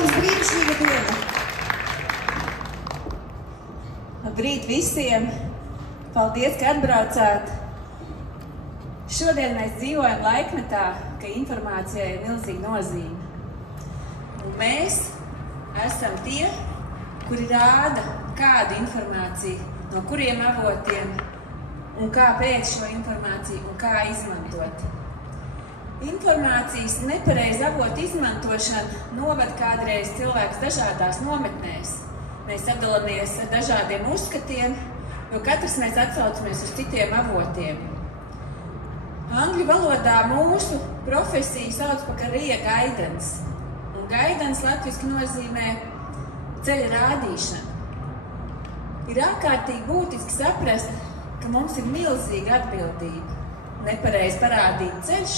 jums brīnišķīga diena! Labrīt visiem! Paldies, ka atbraucāt! Šodien mēs dzīvojam laikmetā, ka informācijai ir milzīga nozīme. Un mēs esam tie, kuri rāda, kādu informāciju, no kuriem avotiem un kā pēc šo informāciju un kā izmantot. Informācijas nepareiza avotu izmantošana novad kādreiz cilvēkus dažādās nometnēs. Mēs sadalāmies ar dažādiem uzskatiem, jo katrs mēs atsaucamies uz citiem avotiem. Angļu valodā mūsu profesiju sauc par career guidance, un guidance latviski nozīmē ceļa rādīšana. Ir ārkārtīgi būtiski saprast, ka mums ir milzīga atbildība. Nepareizi parādīt ceļš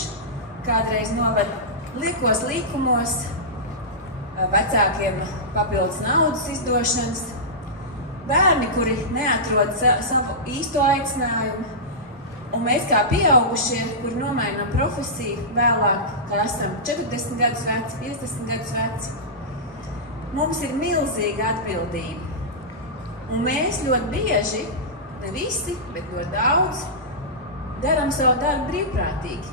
kādreiz novad liekos līkumos, vecākiem papildus naudas izdošanas, bērni, kuri neatrod savu īsto aicinājumu, un mēs kā pieaugušie, kuri nomainām profesiju vēlāk, kā esam 40 gadus veci, 50 gadus veci, mums ir milzīga atbildība. Un mēs ļoti bieži, ne visi, bet ļoti daudz, darām savu darbu brīvprātīgi.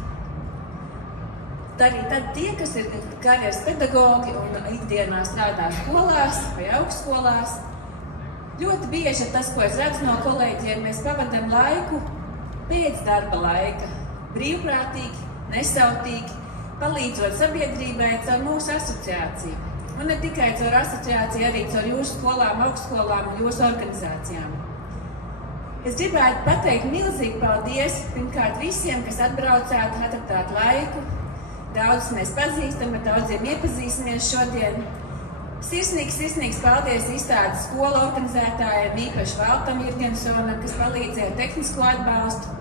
Arī tad tie, kas ir karjeras pedagogi un ikdienā strādā skolās vai augstskolās, ļoti bieži tas, ko es redzu no kolēģiem, mēs pavadām laiku pēc darba laika, brīvprātīgi, nesautīgi, palīdzot sabiedrībai caur mūsu asociāciju. Un ne tikai caur asociāciju, arī caur jūsu skolām, augstskolām un jūsu organizācijām. Es gribētu pateikt milzīgi paldies pirmkārt visiem, kas atbraucāt, atradāt laiku. Daudzus mēs pazīstam, ar daudziem iepazīsimies šodien. Sirsnīgs paldies izstādes skolu organizētājiem, īpaši Valtam Jirgensonam, kas palīdzēja tehnisko atbalstu.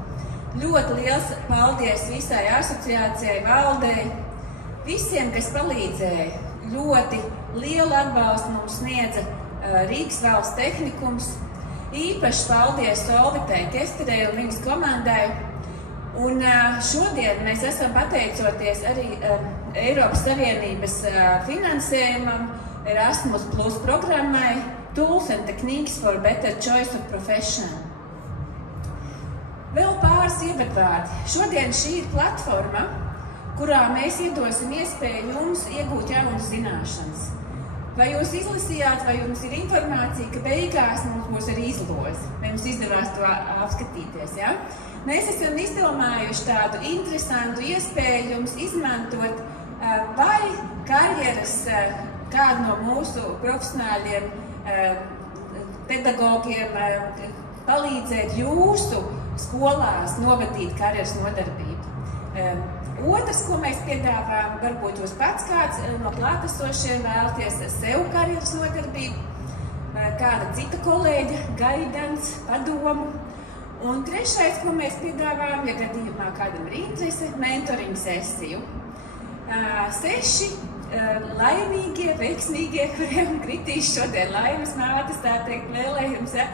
Ļoti liels paldies visai asociācijai, valdei, visiem, kas palīdzēja. Ļoti lielu atbalstu mums sniedza Rīgas valsts tehnikums. Īpaši paldies Solvitai Kesterei un viņas komandai. Un šodien mēs esam pateicoties arī Eiropas Savienības finansējumam, Erasmus Plus programmai Tools and Techniques for Better Choice of Profession. Vēl pāris ievadvārdi. Šodien šī ir platforma, kurā mēs iedosim iespēju jums iegūt jaunas zināšanas. Vai jūs izlasījāt, vai jums ir informācija, ka beigās mums būs arī izloze, vai mums izdevās to apskatīties, ja? Mēs esam izdomājuši tādu interesantu iespēju jums izmantot vai karjeras kādu no mūsu profesionāļiem, pedagogiem palīdzēt jūsu skolās novadīt karjeras nodarbību. Otrs, ko mēs piedāvājam, varbūt jūs pats kāds no klātesošiem vēlaties sev karjeras nodarbību, kāda cita kolēģa, gaidans, padomu. Un trešais, ko mēs piedāvājam, ja gadījumā kādam ir interese, mentoring sesiju. 6 laimīgie, veiksmīgie, kuriem kritīs šodien laimes mātes, tā teikt, vēlējums, ja?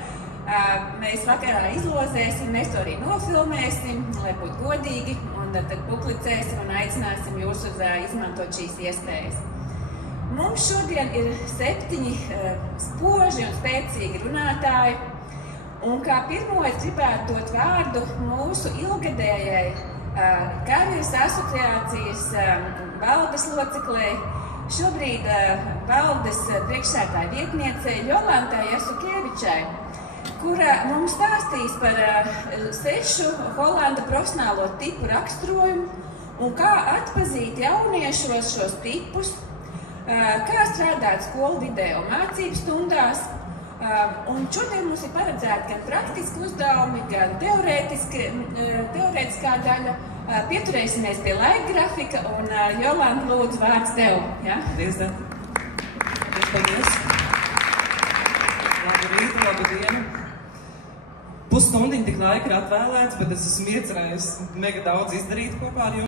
Mēs vakarā izlozēsim, mēs to arī nofilmēsim, lai būtu godīgi, un tad publicēsim un aicināsim jūs uz izmantot šīs iespējas. Mums šodien ir 7 spoži un spēcīgi runātāji, un kā pirmo es gribētu dot vārdu mūsu ilgadējai karjeras asociācijas valdes loceklei, šobrīd valdes priekšsēdētāja vietniecei Jolantai Jasukievičai, kura mums stāstīs par 6 Holanda profesionālo tipu raksturojumu un kā atpazīt jauniešos šos tipus, kā strādāt skolu video mācību stundās. Un šodien mums ir paredzēti gan praktiski uzdevumi, gan teorētiskā daļa. Pieturēsimies pie laika grafika, un Jolanta, lūdzu, vārds tev. Ja? Paldies. Labu rītu, labu dienu. Pusstundiņa tik laika ir atvēlēts, bet es esmu iecerējis mega daudz izdarīt kopā ar jums.